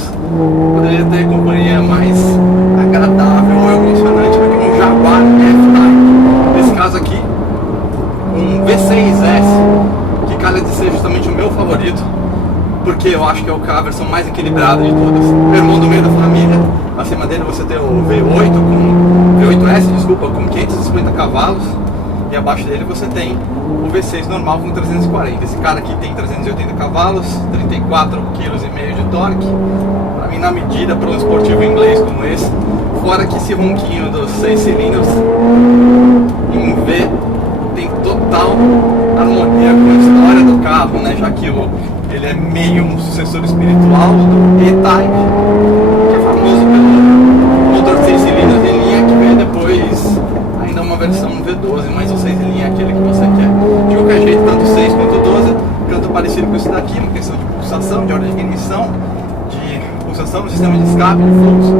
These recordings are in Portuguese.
cilindros poderia ter companhia mais agradável ou emocionante do que um Jaguar F-Type. Nesse caso aqui, um V6S, que calha de ser justamente o meu favorito, porque eu acho que é a versão mais equilibrada de todas. O irmão do meio da família, acima dele você tem o V8S, com 550 cavalos, e abaixo dele você tem o V6 normal com 340. Esse cara aqui tem 380 cavalos, 34,5 kg de torque, para mim na medida para um esportivo inglês como esse. Fora que esse ronquinho dos 6 cilindros em V tem total harmonia com a história do carro, né? Já que ele é meio um sucessor espiritual do E-Type, que é famoso pelo motor de 6 cilindros em linha, que veio depois ainda uma versão V12, mas o 6 em linha é aquele que você quer. De qualquer jeito, tanto 6 quanto 12, tanto parecido com isso daqui, uma questão de pulsação, de ordem de ignição, de pulsação no sistema de escape, de fluxo,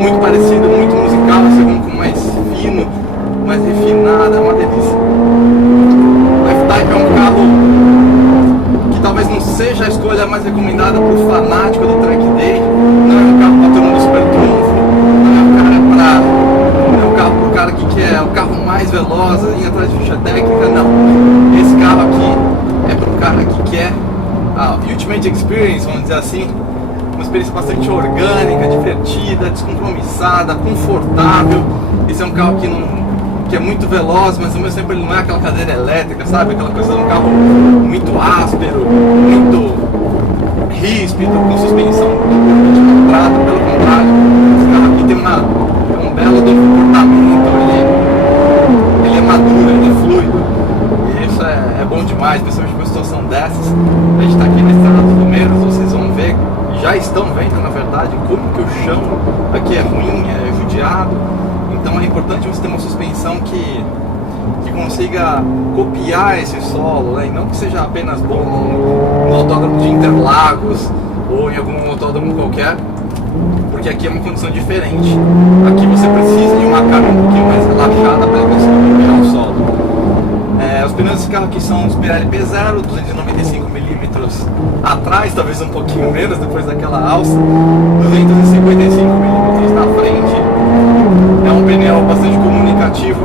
muito parecido, muito musical, esse ronco mais fino, mais refinado, é uma delícia. O F-Type é um carro que talvez não seja a escolha mais recomendada para o fanático do track day, não é um carro para turma do super trunfo, não é um carro para o cara que quer o carro mais veloz, ir atrás de ficha técnica, não. Esse carro aqui é para o cara que quer a Ultimate Experience, vamos dizer assim, uma experiência bastante orgânica, divertida, descompromissada, confortável. Esse é um carro que é muito veloz, mas ao mesmo tempo ele não é aquela cadeira elétrica, sabe? Aquela coisa de um carro muito áspero, muito ríspido, com suspensão totalmente quadrada. Pelo contrário, esse carro aqui tem um belo comportamento, ele é maduro, ele é fluido, e isso é bom demais, principalmente numa situação dessas. A gente está aqui na Estrada dos Romeiros, vocês vão ver, já estão vendo na verdade, como que o chão aqui é ruim, é judiado. Então é importante você ter uma suspensão que consiga copiar esse solo, né? E não que seja apenas bom no autódromo de Interlagos ou em algum autódromo qualquer, porque aqui é uma condição diferente. Aqui você precisa de uma carga um pouquinho mais relaxada para ele conseguir copiar o solo. Os pneus desse carro aqui são os Pirelli P0, 295 mm atrás, talvez um pouquinho menos depois daquela alça, 255 mm na frente. É um pneu bastante comunicativo,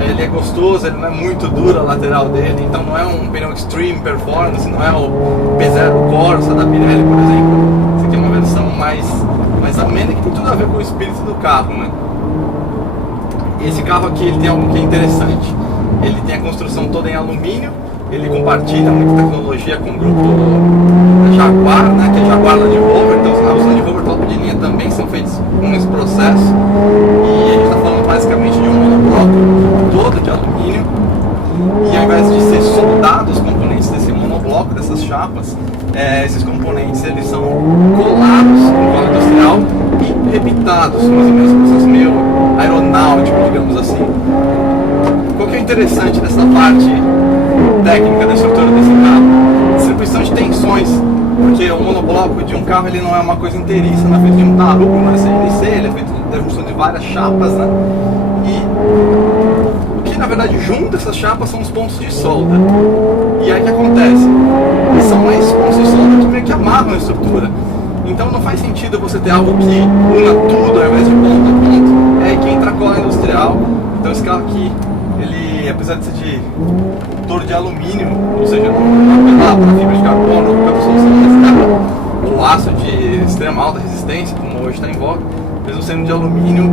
ele é gostoso, ele não é muito duro a lateral dele, então não é um pneu Extreme Performance, não é o P0 Corsa da Pirelli, por exemplo. Esse aqui é uma versão mais amena, que tem tudo a ver com o espírito do carro, né? Esse carro aqui ele tem algo que é interessante, ele tem a construção toda em alumínio, ele compartilha muita tecnologia com o grupo Jaguar, né, que é Jaguar Land Rover, então os carros Land Rover top de linha também são feitos com esse processo, e a gente está falando basicamente de um monobloco todo de alumínio, e ao invés de ser soldados os componentes desse monobloco, dessas chapas, esses componentes eles são colados com cola industrial e repitados, mais ou menos um processo meio aeronáutico, digamos assim. Qual que é o interessante dessa parte técnica da estrutura desse carro? Distribuição de tensões, porque o monobloco de um carro ele não é uma coisa inteiriça, não é feito de um tarugo, não é CNC, ele é feito da junção de várias chapas, né? E o que na verdade junta essas chapas são os pontos de solda. E aí o que acontece? São esses pontos de solda que meio que amarram a estrutura. Então não faz sentido você ter algo que una tudo ao invés de ponto a ponto. É aí que entra a cola industrial. Então esse carro aqui, ele, apesar de ser de couro de alumínio, ou seja, não apelar para fibra de carbono ou para solução mais cara, ou aço de extrema alta resistência, como hoje está em voga, mesmo sendo de alumínio,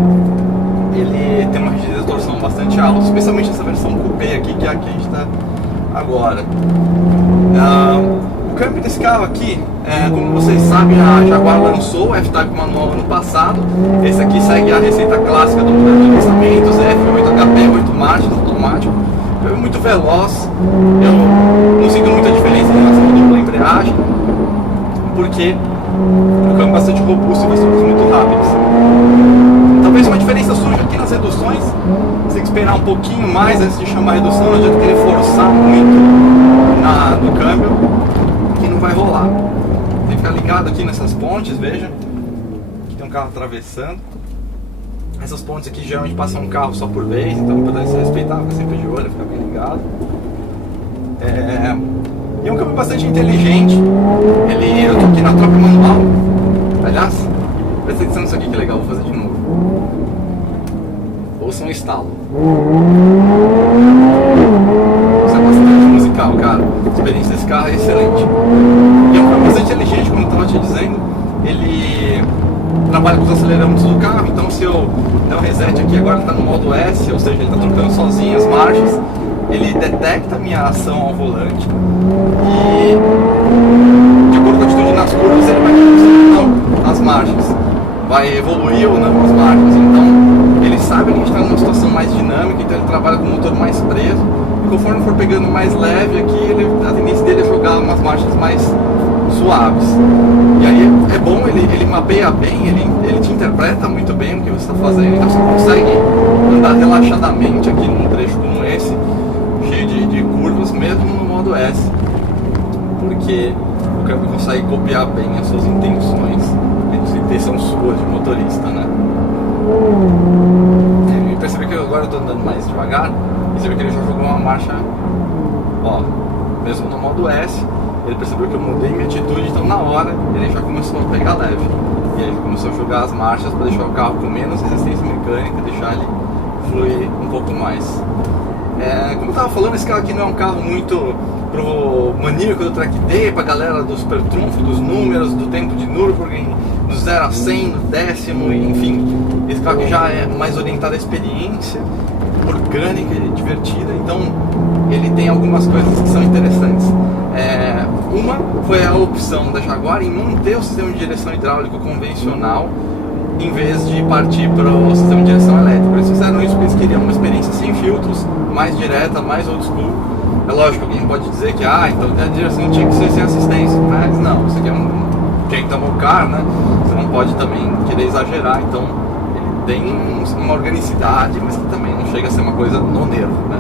ele tem uma rigidez de torção bastante alta, especialmente essa versão coupé aqui, que é a que a gente está agora. O câmbio desse carro aqui, como vocês sabem, a Jaguar lançou o F-Type manual ano passado. Esse aqui segue a receita clássica do modelo de lançamentos, F8HP, 8 marchas, automático. É muito veloz, eu não sinto muita diferença em relação à dupla embreagem, porque o câmbio é bastante robusto e versões muito rápidas. Talvez uma diferença surja aqui nas reduções, você tem que esperar um pouquinho mais antes de chamar a redução, não adianta querer forçar muito no câmbio, que não vai rolar. Tem que ficar ligado aqui nessas pontes, veja, aqui tem um carro atravessando. Essas pontes aqui geralmente passam um carro só por vez, então para se respeitar, fica sempre de olho, fica bem ligado. E é um câmbio bastante inteligente. Eu tô aqui na troca manual, a presta atenção nisso aqui que é legal, vou fazer de novo. Ouça um estalo. Isso é bastante musical, cara. A experiência desse carro é excelente. E é um carro bastante inteligente, como eu estava te dizendo. Ele trabalha com os acelerâmetros do carro, então se eu der um reset aqui, agora ele está no modo S, ou seja, ele está trocando sozinho as marchas. Ele detecta a minha ação ao volante e, de acordo com a atitude nas curvas, ele vai reduzir as margens, vai evoluir ou não as margens. Então ele sabe que a gente está numa situação mais dinâmica, então ele trabalha com o motor mais preso, e conforme for pegando mais leve aqui, a tendência dele é jogar umas marchas mais suaves. E aí é bom, ele mapeia bem, ele te interpreta muito bem o que você está fazendo, então você consegue andar relaxadamente aqui num trecho como esse, cheio de curvas, mesmo no modo S, porque o câmbio consegue copiar bem as suas intenções, a intenção sua de motorista, né? E percebi que agora eu estou andando mais devagar, e você vê que ele já jogou uma marcha, ó, mesmo no modo S, ele percebeu que eu mudei minha atitude, então na hora ele já começou a pegar leve, e aí ele começou a jogar as marchas para deixar o carro com menos resistência mecânica, deixar ele fluir um pouco mais. Como eu estava falando, esse carro aqui não é um carro muito pro maníaco do track day, pra galera do super trunfo, dos números, do tempo de Nürburgring, do 0 a 100, no décimo, enfim. Esse carro aqui já é mais orientado à experiência, orgânica e divertida, então ele tem algumas coisas que são interessantes. Uma foi a opção da Jaguar em manter o sistema de direção hidráulico convencional, em vez de partir para o sistema de direção elétrica. Eles fizeram isso porque eles queriam uma experiência sem filtros, mais direta, mais old school. É lógico, alguém pode dizer que então a direção tinha que ser sem assistência, mas não, isso aqui é um gentleman car, né? Você não pode também querer exagerar, então ele tem uma organicidade, mas que também não chega a ser uma coisa no nervo, né?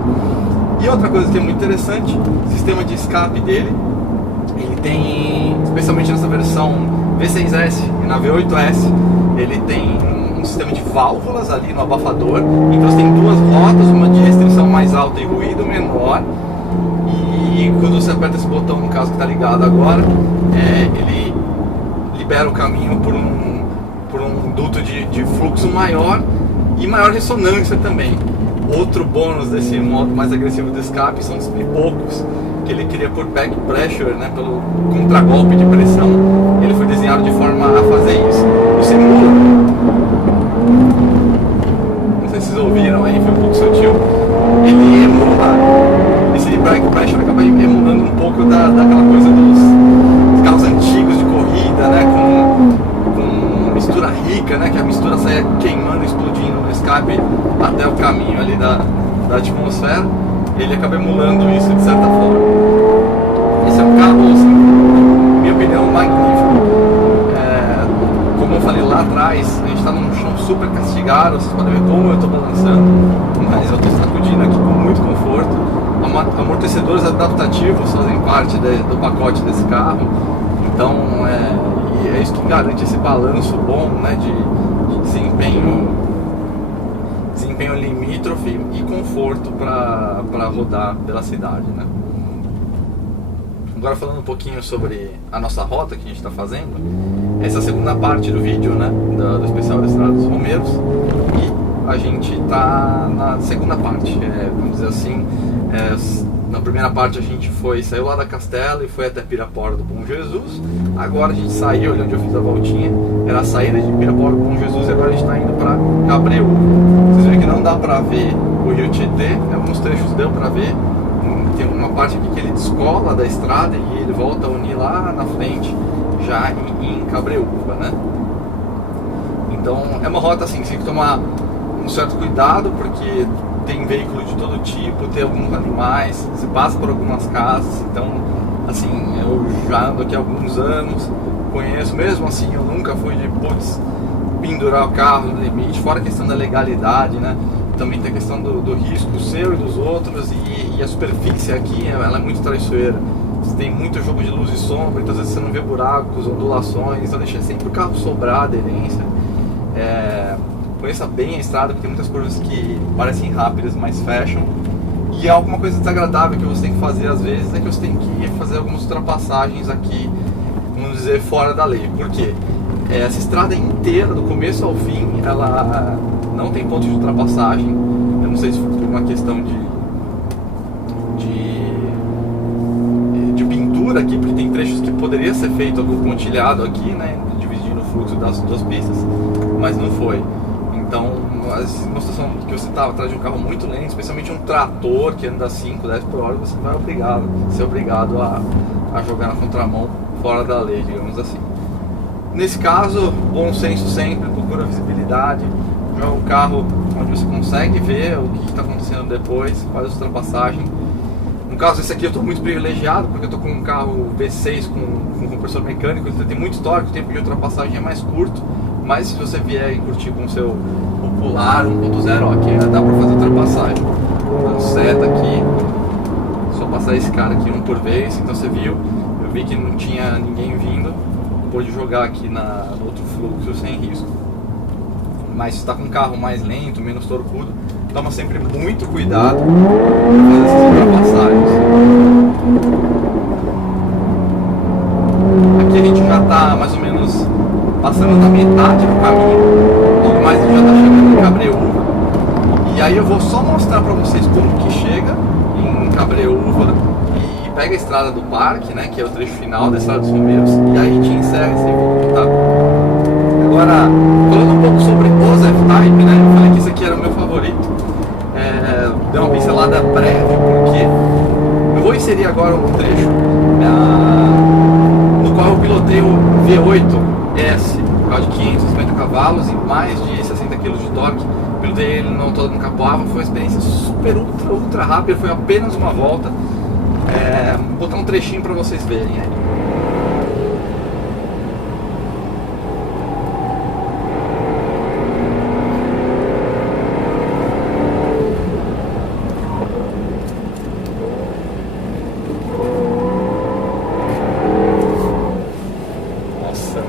E outra coisa que é muito interessante, o sistema de escape dele, ele tem, especialmente nessa versão V6S e na V8S, ele tem um sistema de válvulas ali no abafador, então você tem duas rotas, uma de restrição mais alta e ruído menor, e quando você aperta esse botão, no caso que está ligado agora, ele libera o caminho por um duto de fluxo maior e maior ressonância também. Outro bônus desse modo mais agressivo de escape são os pipocos, que ele cria por back pressure, né, pelo contragolpe de pressão. Ele foi desenhado de forma a fazer isso. O simula, não sei se vocês ouviram aí, foi um pouco sutil, ele emula, esse back pressure acaba emulando um pouco daquela coisa dos carros antigos de corrida, né, com mistura rica, né, que a mistura saia queimando, explodindo no escape até o caminho ali da atmosfera. Ele acaba emulando isso de certa forma. Esse é um carro, assim, minha opinião, magnífico. Como eu falei lá atrás, a gente está num chão super castigado, vocês podem ver como eu estou balançando, mas eu estou sacudindo aqui com muito conforto. Amortecedores adaptativos fazem parte do pacote desse carro, então é isso que garante esse balanço bom, né, de desempenho limítrofe e conforto para rodar pela cidade, né? Agora falando um pouquinho sobre a nossa rota que a gente está fazendo, essa é a segunda parte do vídeo, né, do especial da Estrada dos Romeiros, e a gente está na segunda parte, vamos dizer assim. Na primeira parte a gente saiu lá da Castela e foi até Pirapora do Bom Jesus. Agora a gente saiu, onde eu fiz a voltinha, era a saída de Pirapora do Bom Jesus, e agora a gente está indo para Cabreúva. Vocês viram que não dá para ver o Rio Tietê, alguns trechos deu para ver. Tem uma parte aqui que ele descola da estrada e ele volta a unir lá na frente, já em Cabreúva, né? Então é uma rota assim que você tem que tomar um certo cuidado, porque tem veículo de todo tipo, tem alguns animais, você passa por algumas casas, então assim, eu já ando aqui há alguns anos, conheço, mesmo assim eu nunca fui de pendurar o carro no limite, fora a questão da legalidade, né? Também tem a questão do risco seu e dos outros, e a superfície aqui, ela é muito traiçoeira. Você tem muito jogo de luz e sombra, então às vezes você não vê buracos, ondulações, então deixa sempre o carro sobrar a aderência. Conheça bem a estrada, porque tem muitas curvas que parecem rápidas, mas fecham. E alguma coisa desagradável que você tem que fazer às vezes é que você tem que fazer algumas ultrapassagens aqui, vamos dizer, fora da lei. Por quê? Essa estrada inteira, do começo ao fim, ela não tem ponto de ultrapassagem. Eu não sei se foi por uma questão de pintura aqui, porque tem trechos que poderia ser feito algum pontilhado aqui, né, dividindo o fluxo das duas pistas, mas não foi. Então, uma situação que você está atrás de um carro muito lento, especialmente um trator que anda 5, 10 por hora, você vai ser obrigado a jogar na contramão, fora da lei, digamos assim. Nesse caso, bom senso sempre, procura visibilidade, joga o carro onde você consegue ver o que está acontecendo depois, faz a ultrapassagem. No caso esse aqui eu estou muito privilegiado, porque eu estou com um carro V6 com compressor mecânico, então tem muito torque, o tempo de ultrapassagem é mais curto, mas se você vier e curtir com o seu popular 1.0, aqui dá para fazer ultrapassagem. Dando seta aqui, só passar esse cara aqui um por vez, então você viu, eu vi que não tinha ninguém vindo, pôde jogar aqui no outro fluxo sem risco. Mas se está com um carro mais lento, menos torcudo, toma sempre muito cuidado para fazer essas ultrapassagens. Aqui a gente já está mais ou menos passando da metade do caminho, logo mais a gente já está chegando em Cabreúva. E aí eu vou só mostrar para vocês como que chega em Cabreúva e pega a estrada do parque, né, que é o trecho final da estrada dos Romeiros, e aí a gente encerra esse vídeo, tá? Agora, falando um pouco sobre os F-Type, né, eu falei que esse aqui era o meu favorito. Dei uma pincelada breve, porque eu vou inserir agora um trecho no qual eu pilotei o V8S, carro de 550 cavalos e mais de 60 kg de torque. Pilotei ele no Capoava, foi uma experiência super, ultra rápida, foi apenas uma volta. Vou botar um trechinho para vocês verem aí.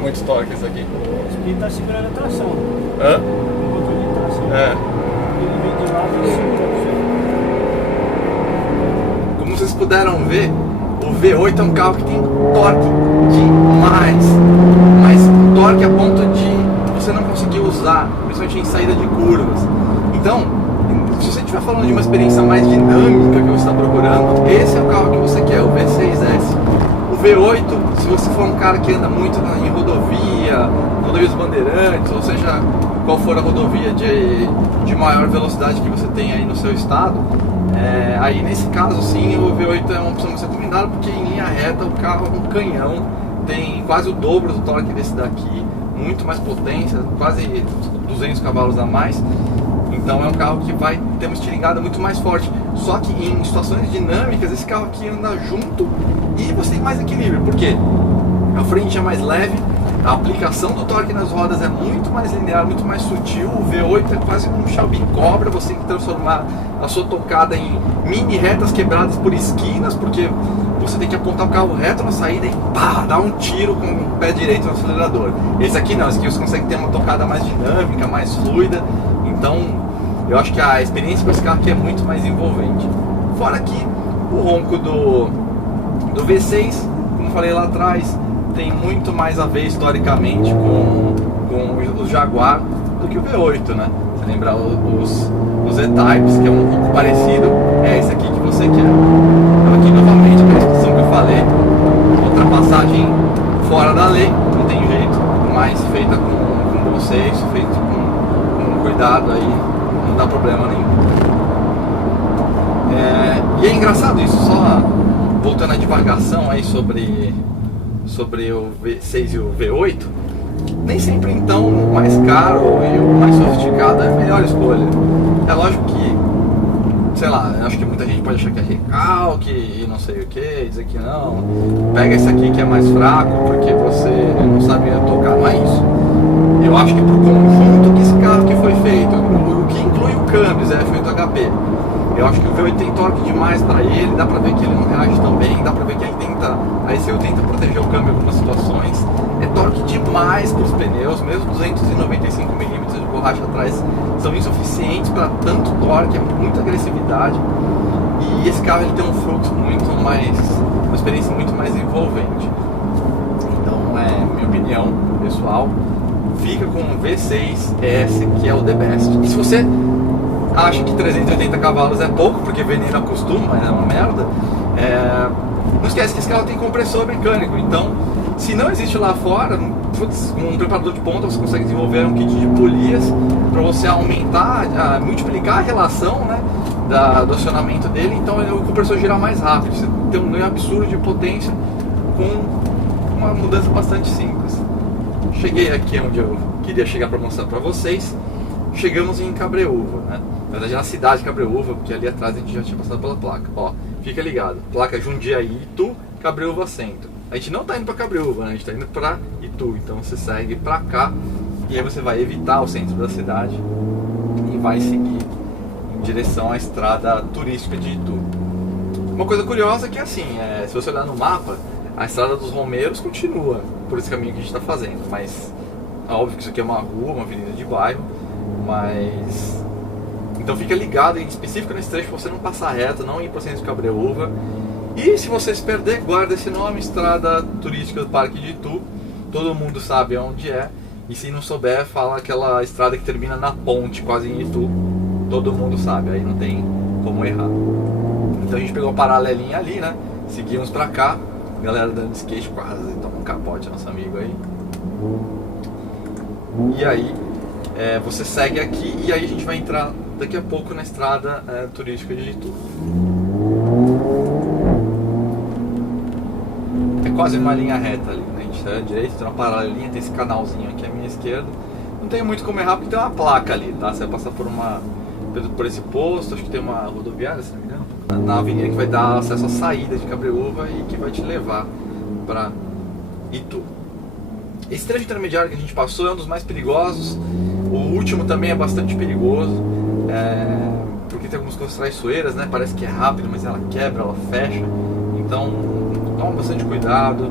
Muito torque isso aqui. Esse aqui tá segurando a tração. Hã? O motor de tração. Ele vem de lado e assim. Como vocês puderam ver, o V8 é um carro que tem torque demais. Mas torque a ponto de você não conseguir usar, principalmente em saída de curvas. Então, se você estiver falando de uma experiência mais dinâmica que você está procurando, esse é o carro que você quer, o V6S. O V8, se você for um cara que anda muito em rodovia dos Bandeirantes, ou seja, qual for a rodovia de maior velocidade que você tem aí no seu estado, aí nesse caso sim o V8 é uma opção mais recomendada, porque em linha reta o carro é um canhão, tem quase o dobro do torque desse daqui, muito mais potência, quase 200 cavalos a mais. Então é um carro que vai ter uma estilingada muito mais forte. Só que em situações dinâmicas, esse carro aqui anda junto e você tem mais equilíbrio. Por quê? A frente é mais leve, a aplicação do torque nas rodas é muito mais linear, muito mais sutil. O V8 é quase um Shelby Cobra, você tem que transformar a sua tocada em mini retas quebradas por esquinas, porque você tem que apontar o carro reto na saída e pá, dar um tiro com o pé direito no acelerador. Esse aqui não, esse aqui você consegue ter uma tocada mais dinâmica, mais fluida. Então eu acho que a experiência com esse carro aqui é muito mais envolvente. Fora que o ronco do V6, como falei lá atrás, tem muito mais a ver historicamente com o Jaguar do que o V8, né? Você lembrar os E-Types, que é um ronco parecido, é esse aqui que você quer. Então aqui novamente a descrição que eu falei, ultrapassagem fora da lei, não tem jeito, mas feita com bom senso, feito com cuidado aí, não dá problema nenhum. E é engraçado isso, só voltando à divagação aí sobre o V6 e o V8, nem sempre então o mais caro e o mais sofisticado é a melhor escolha. É lógico que, sei lá, acho que muita gente pode achar que é recalque e não sei o que, dizer que não, pega esse aqui que é mais fraco porque você não sabe tocar, não é isso. Eu acho que pro conjunto que esse carro que foi feito, o que inclui o câmbio, F8 HP, eu acho que o V8 tem torque demais para ele, dá pra ver que ele não reage tão bem, dá pra ver que ele tenta, a ECU tenta proteger o câmbio em algumas situações, é torque demais para os pneus, mesmo 295mm de borracha atrás são insuficientes para tanto torque, é muita agressividade, e esse carro ele tem um fluxo muito mais, uma experiência muito mais envolvente. Então, minha opinião pessoal, fica com um V6S, que é o The Best. E se você acha que 380 cavalos é pouco, porque veneno acostuma, é uma merda, não esquece que esse carro tem compressor mecânico, então se não existe lá fora, com um preparador de ponta você consegue desenvolver um kit de polias para você aumentar, multiplicar a relação, né, do acionamento dele, então o compressor girar mais rápido, você tem um ganho absurdo de potência com uma mudança bastante simples. Cheguei aqui onde eu queria chegar para mostrar para vocês. Chegamos em Cabreúva, né? Na verdade é na cidade de Cabreúva, porque ali atrás a gente já tinha passado pela placa. Ó, fica ligado, placa Jundiaí, Itu, Cabreúva Centro. A gente não tá indo para Cabreúva, né? A gente tá indo para Itu, então você segue para cá e aí você vai evitar o centro da cidade e vai seguir em direção à estrada turística de Itu. Uma coisa curiosa é que assim, se você olhar no mapa, a estrada dos Romeiros continua por esse caminho que a gente está fazendo, mas é óbvio que isso aqui é uma rua, uma avenida de bairro, mas então fica ligado em específico nesse trecho para você não passar reto, não ir para o centro de Cabreúva. E se você se perder, guarda esse nome, estrada turística do Parque de Itu, todo mundo sabe onde é, e se não souber, fala aquela estrada que termina na ponte, quase em Itu, todo mundo sabe, aí não tem como errar. Então a gente pegou a paralelinha ali, né, seguimos para cá, galera dando skate quase, toma um capote, nosso amigo aí. E aí, você segue aqui e aí a gente vai entrar daqui a pouco na estrada turística de Itu. É quase uma linha reta ali, né? A gente está à direita, tem uma paralelinha, tem esse canalzinho aqui à minha esquerda. Não tem muito como errar porque tem uma placa ali, tá? Você vai passar por esse posto, acho que tem uma rodoviária, se não me engano, na avenida que vai dar acesso à saída de Cabreúva e que vai te levar para Itu. Esse trecho intermediário que a gente passou é um dos mais perigosos. O último também é bastante perigoso, porque tem algumas coisas traiçoeiras, né? Parece que é rápido, mas ela quebra, ela fecha. Então toma bastante cuidado,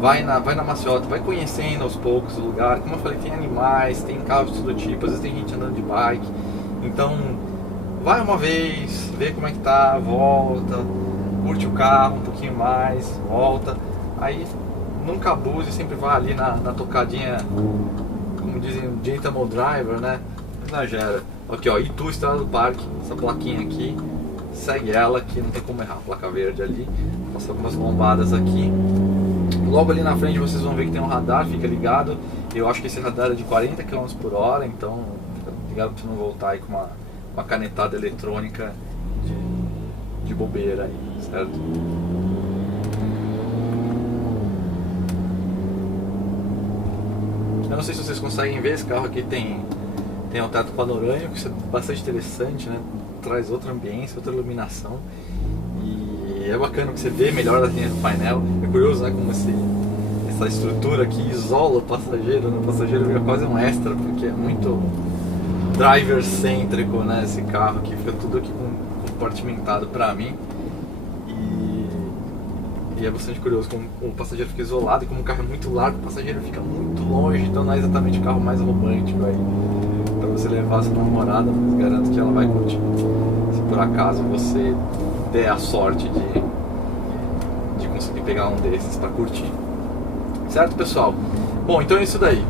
vai na maciota, vai conhecendo aos poucos o lugar. Como eu falei, tem animais, tem carros de todo tipo, às vezes tem gente andando de bike. Então vai uma vez, vê como é que tá, volta, curte o carro um pouquinho mais, volta. Aí nunca abuse, sempre vá ali na tocadinha, como dizem, gentleman driver, né? Não exagera. Aqui ó, Itu, estrada do parque, essa plaquinha aqui, segue ela que não tem como errar, placa verde ali, passa algumas lombadas aqui. Logo ali na frente vocês vão ver que tem um radar, fica ligado. Eu acho que esse radar é de 40 km por hora, então fica ligado pra você não voltar aí com uma canetada eletrônica de bobeira aí, certo? Eu não sei se vocês conseguem ver, esse carro aqui tem um teto panorâmico, isso é bastante interessante, né? Traz outra ambiência, outra iluminação. E é bacana que você vê melhor as linhas do painel. É curioso, né, como essa estrutura aqui isola o passageiro, né? O passageiro vira quase um extra, porque é muito driver-cêntrico, né? Esse carro aqui, fica tudo aqui compartimentado pra mim. E é bastante curioso como o passageiro fica isolado e como o carro é muito largo, o passageiro fica muito longe, então não é exatamente o carro mais romântico aí pra você levar a sua namorada, mas garanto que ela vai curtir, se por acaso você der a sorte de conseguir pegar um desses pra curtir. Certo, pessoal? Bom, então é isso daí.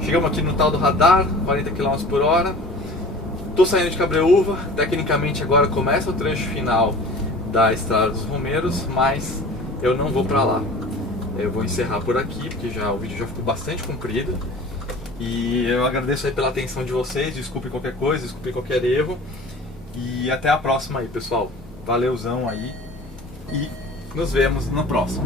Chegamos aqui no tal do radar, 40 km por hora. Tô saindo de Cabreúva, tecnicamente agora começa o trecho final da Estrada dos Romeiros, mas eu não vou pra lá. Eu vou encerrar por aqui, porque o vídeo já ficou bastante comprido. E eu agradeço aí pela atenção de vocês, desculpe qualquer coisa, desculpe qualquer erro. E até a próxima aí, pessoal. Valeuzão aí e nos vemos na próxima.